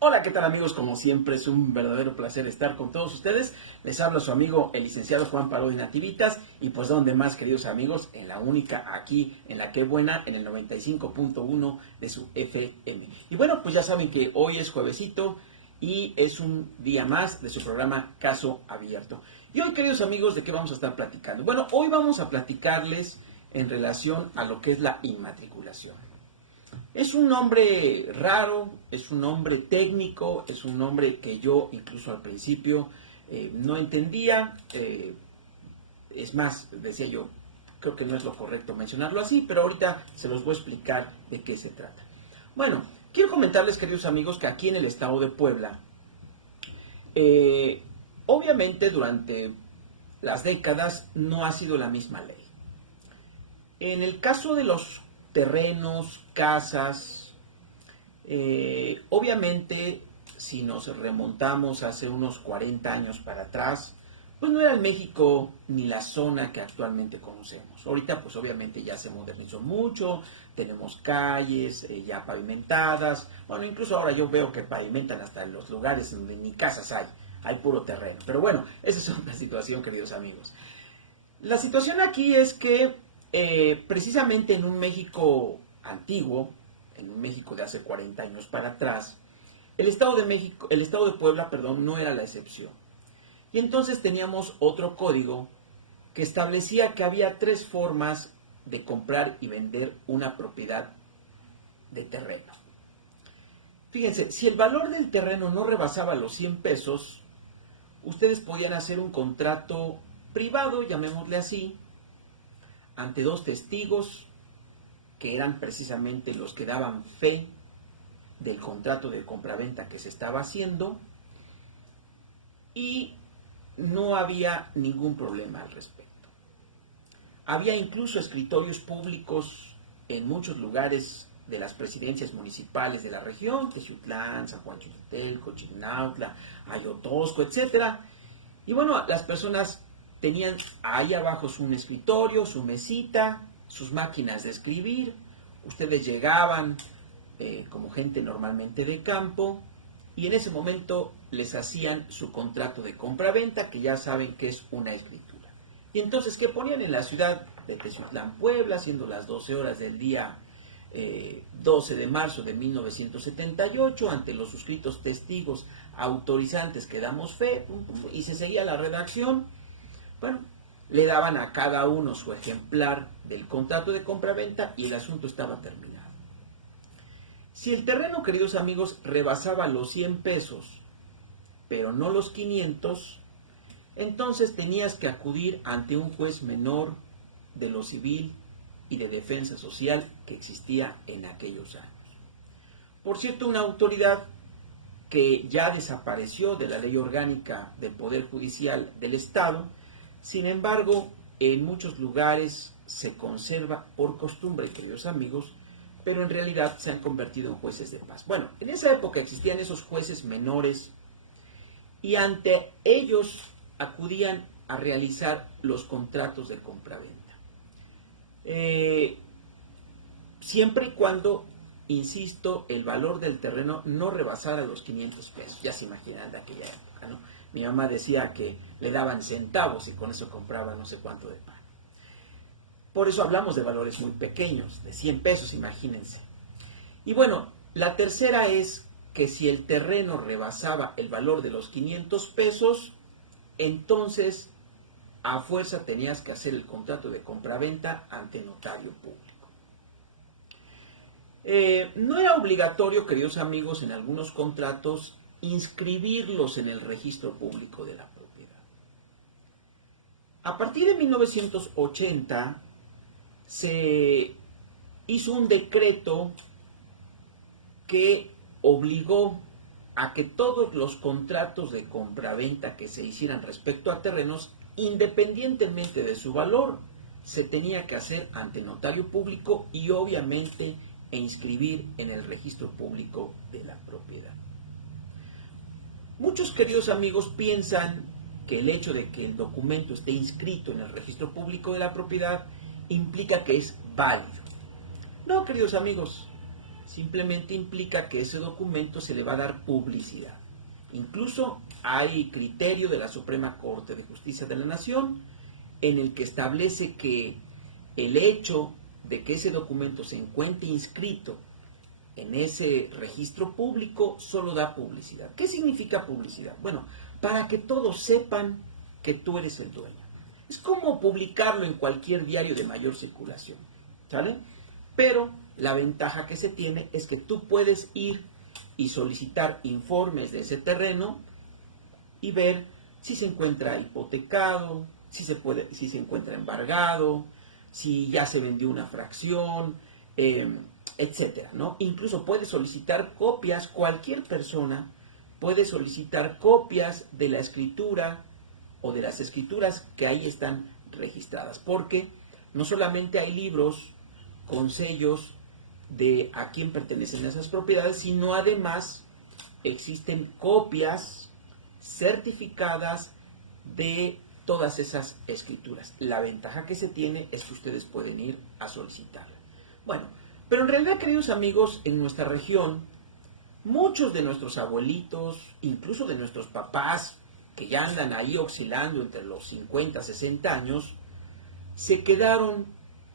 Hola, ¿qué tal amigos? Como siempre es un verdadero placer estar con todos ustedes. Les habla su amigo el licenciado Juan Parodi Nativitas y pues donde más, queridos amigos, en la única aquí en la que buena, en el 95.1 de su FM. Y bueno, pues ya saben que hoy es juevesito y es un día más de su programa Caso Abierto. Y hoy, queridos amigos, ¿de qué vamos a estar platicando? Bueno, hoy vamos a platicarles en relación a lo que es la inmatriculación. Es un nombre raro, es un nombre técnico, es un nombre que yo incluso al principio no entendía. Es más, decía yo, creo que no es lo correcto mencionarlo así, pero ahorita se los voy a explicar de qué se trata. Bueno, quiero comentarles, queridos amigos, que aquí en el estado de Puebla, eh, obviamente durante las décadas no ha sido la misma ley. En el caso de los terrenos, casas, obviamente, si nos remontamos hace unos 40 años para atrás, pues no era el México ni la zona que actualmente conocemos. Ahorita, pues obviamente ya se modernizó mucho, tenemos calles ya pavimentadas, bueno, incluso ahora yo veo que pavimentan hasta los lugares donde ni casas hay puro terreno. Pero bueno, esa es otra situación, queridos amigos. La situación aquí es que precisamente en un México antiguo, en un México de hace 40 años para atrás, el Estado de México, el Estado de Puebla, perdón, no era la excepción. Y entonces teníamos otro código que establecía que había tres formas de comprar y vender una propiedad de terreno. Fíjense, si el valor del terreno no rebasaba los 100 pesos, ustedes podían hacer un contrato privado, llamémosle así, ante dos testigos que eran precisamente los que daban fe del contrato de compraventa que se estaba haciendo y no había ningún problema al respecto. Había incluso escritorios públicos en muchos lugares de las presidencias municipales de la región, Texutlán, San Juan Chiltelco, Chignautla, Ayotosco, etc. Y bueno, las personas tenían ahí abajo un escritorio, su mesita, sus máquinas de escribir. Ustedes llegaban como gente normalmente de campo y en ese momento les hacían su contrato de compra-venta, que ya saben que es una escritura. Y entonces, ¿qué ponían en la ciudad de Texutlán, Puebla, siendo las 12 horas del día 12 de marzo de 1978, ante los suscritos testigos autorizantes que damos fe, y se seguía la redacción? Bueno, le daban a cada uno su ejemplar del contrato de compra-venta y el asunto estaba terminado. Si el terreno, queridos amigos, rebasaba los 100 pesos, pero no los 500, entonces tenías que acudir ante un juez menor de lo civil y de defensa social que existía en aquellos años. Por cierto, una autoridad que ya desapareció de la ley orgánica del Poder Judicial del Estado, sin embargo, en muchos lugares se conserva por costumbre, queridos amigos, pero en realidad se han convertido en jueces de paz. Bueno, en esa época existían esos jueces menores y ante ellos acudían a realizar los contratos de compraventa. Siempre y cuando, insisto, el valor del terreno no rebasara los 500 pesos. Ya se imaginan de aquella época, ¿no? Mi mamá decía que le daban centavos y con eso compraba no sé cuánto de pan. Por eso hablamos de valores muy pequeños, de 100 pesos, imagínense. Y bueno, la tercera es que si el terreno rebasaba el valor de los 500 pesos, entonces a fuerza tenías que hacer el contrato de compraventa ante notario público. No era obligatorio, queridos amigos, en algunos contratos inscribirlos en el registro público de la propiedad. A partir de 1980 se hizo un decreto que obligó a que todos los contratos de compraventa que se hicieran respecto a terrenos, independientemente de su valor, se tenía que hacer ante notario público y obviamente inscribir en el registro público de la propiedad. Muchos, queridos amigos, piensan que el hecho de que el documento esté inscrito en el registro público de la propiedad implica que es válido. No, queridos amigos, simplemente implica que ese documento se le va a dar publicidad. Incluso hay criterio de la Suprema Corte de Justicia de la Nación en el que establece que el hecho de que ese documento se encuentre inscrito en ese registro público solo da publicidad. ¿Qué significa publicidad? Bueno, para que todos sepan que tú eres el dueño. Es como publicarlo en cualquier diario de mayor circulación, ¿sale? Pero la ventaja que se tiene es que tú puedes ir y solicitar informes de ese terreno y ver si se encuentra hipotecado, si se encuentra embargado, si ya se vendió una fracción, etcétera, ¿no? Incluso puede solicitar copias, cualquier persona puede solicitar copias de la escritura o de las escrituras que ahí están registradas, porque no solamente hay libros con sellos de a quién pertenecen esas propiedades, sino además existen copias certificadas de todas esas escrituras. La ventaja que se tiene es que ustedes pueden ir a solicitarla. Bueno, pero en realidad, queridos amigos, en nuestra región, muchos de nuestros abuelitos, incluso de nuestros papás, que ya andan ahí oscilando entre los 50 y 60 años, se quedaron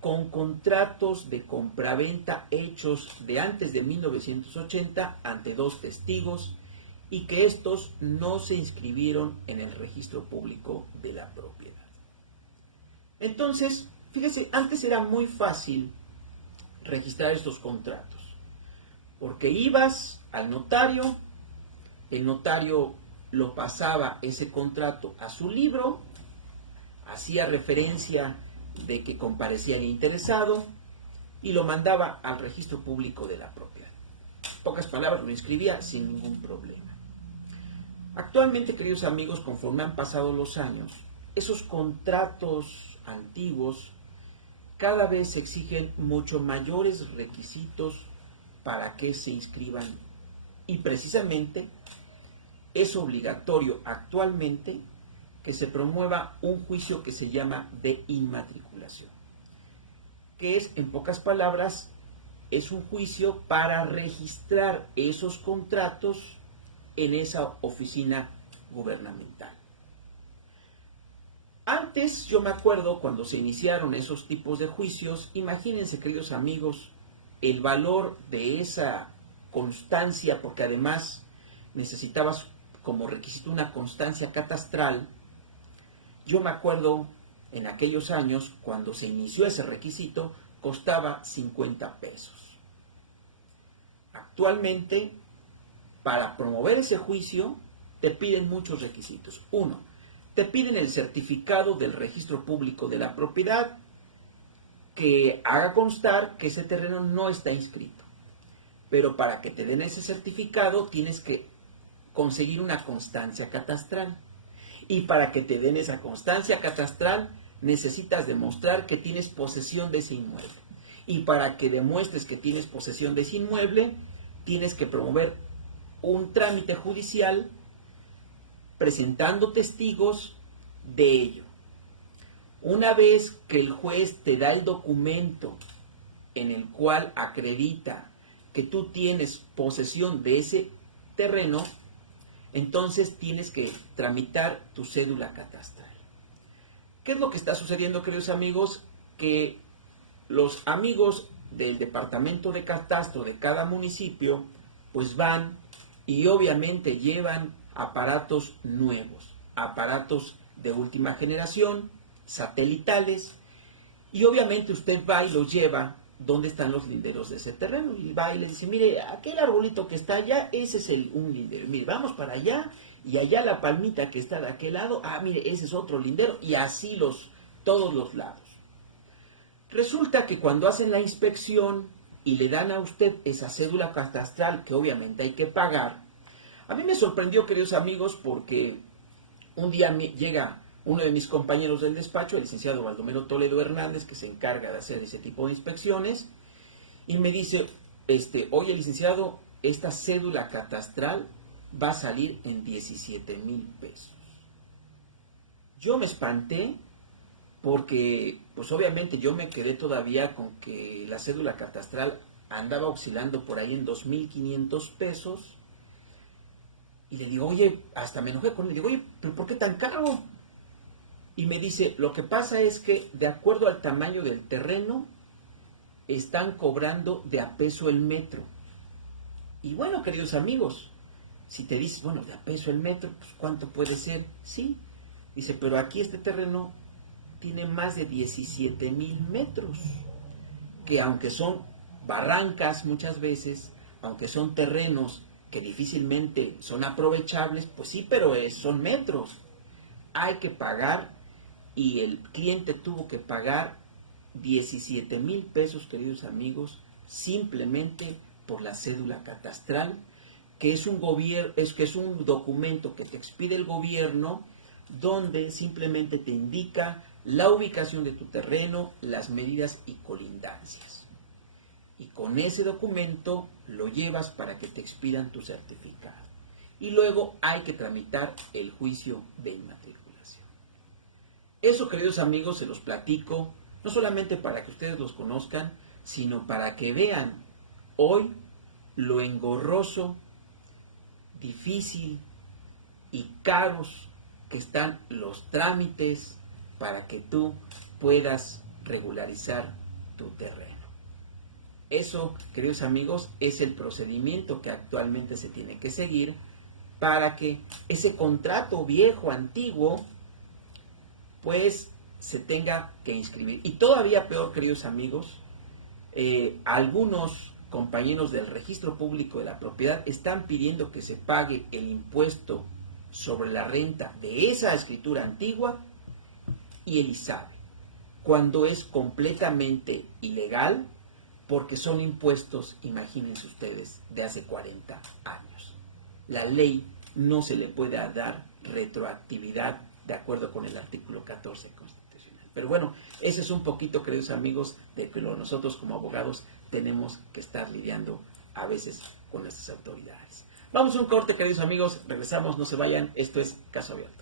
con contratos de compraventa hechos de antes de 1980 ante dos testigos y que estos no se inscribieron en el registro público de la propiedad. Entonces, fíjese, antes era muy fácil registrar estos contratos, porque ibas al notario, el notario lo pasaba ese contrato a su libro, hacía referencia de que comparecía el interesado y lo mandaba al registro público de la propiedad. En pocas palabras, lo inscribía sin ningún problema. Actualmente, queridos amigos, conforme han pasado los años, esos contratos antiguos cada vez se exigen mucho mayores requisitos para que se inscriban y precisamente es obligatorio actualmente que se promueva un juicio que se llama de inmatriculación, que es, en pocas palabras, es un juicio para registrar esos contratos en esa oficina gubernamental. Antes, yo me acuerdo cuando se iniciaron esos tipos de juicios, imagínense, queridos amigos, el valor de esa constancia, porque además necesitabas como requisito una constancia catastral. Yo me acuerdo en aquellos años, cuando se inició ese requisito, costaba 50 pesos. Actualmente, para promover ese juicio, te piden muchos requisitos. Uno, te piden el certificado del registro público de la propiedad que haga constar que ese terreno no está inscrito. Pero para que te den ese certificado tienes que conseguir una constancia catastral. Y para que te den esa constancia catastral necesitas demostrar que tienes posesión de ese inmueble. Y para que demuestres que tienes posesión de ese inmueble, tienes que promover un trámite judicial presentando testigos de ello. Una vez que el juez te da el documento en el cual acredita que tú tienes posesión de ese terreno, entonces tienes que tramitar tu cédula catastral. ¿Qué es lo que está sucediendo, queridos amigos? Que los amigos del departamento de catastro de cada municipio pues van y obviamente llevan aparatos nuevos, aparatos de última generación, satelitales, y obviamente usted va y los lleva donde están los linderos de ese terreno, y va y le dice, mire, aquel arbolito que está allá, ese es un lindero, mire, vamos para allá, y allá la palmita que está de aquel lado, mire, ese es otro lindero, y así todos los lados. Resulta que cuando hacen la inspección y le dan a usted esa cédula catastral, que obviamente hay que pagar, a mí me sorprendió, queridos amigos, porque un día llega uno de mis compañeros del despacho, el licenciado Baldomero Toledo Hernández, que se encarga de hacer ese tipo de inspecciones, y me dice, oye, licenciado, esta cédula catastral va a salir en 17,000 pesos. Yo me espanté porque, pues obviamente yo me quedé todavía con que la cédula catastral andaba oscilando por ahí en 2,500 pesos. Y le digo, oye, hasta me enojé con él. Le digo, oye, ¿pero por qué tan caro? Y me dice, lo que pasa es que de acuerdo al tamaño del terreno, están cobrando de a peso el metro. Y bueno, queridos amigos, si te dices, bueno, de a peso el metro, pues ¿cuánto puede ser? Sí. Dice, pero aquí este terreno tiene más de 17,000 metros, que aunque son barrancas muchas veces, aunque son terrenos que difícilmente son aprovechables, pues sí, pero son metros. Hay que pagar, y el cliente tuvo que pagar 17,000 pesos, queridos amigos, simplemente por la cédula catastral, que es un documento que te expide el gobierno, donde simplemente te indica la ubicación de tu terreno, las medidas y colindancias. Y con ese documento lo llevas para que te expidan tu certificado. Y luego hay que tramitar el juicio de inmatriculación. Eso, queridos amigos, se los platico, no solamente para que ustedes los conozcan, sino para que vean hoy lo engorroso, difícil y caros que están los trámites para que tú puedas regularizar tu terreno. Eso, queridos amigos, es el procedimiento que actualmente se tiene que seguir para que ese contrato viejo, antiguo, pues se tenga que inscribir. Y todavía peor, queridos amigos, algunos compañeros del Registro Público de la Propiedad están pidiendo que se pague el impuesto sobre la renta de esa escritura antigua y el ISABE, cuando es completamente ilegal, porque son impuestos, imagínense ustedes, de hace 40 años. La ley no se le puede dar retroactividad de acuerdo con el artículo 14 constitucional. Pero bueno, ese es un poquito, queridos amigos, de que nosotros como abogados tenemos que estar lidiando a veces con nuestras autoridades. Vamos a un corte, queridos amigos, regresamos, no se vayan, esto es Caso Abierto.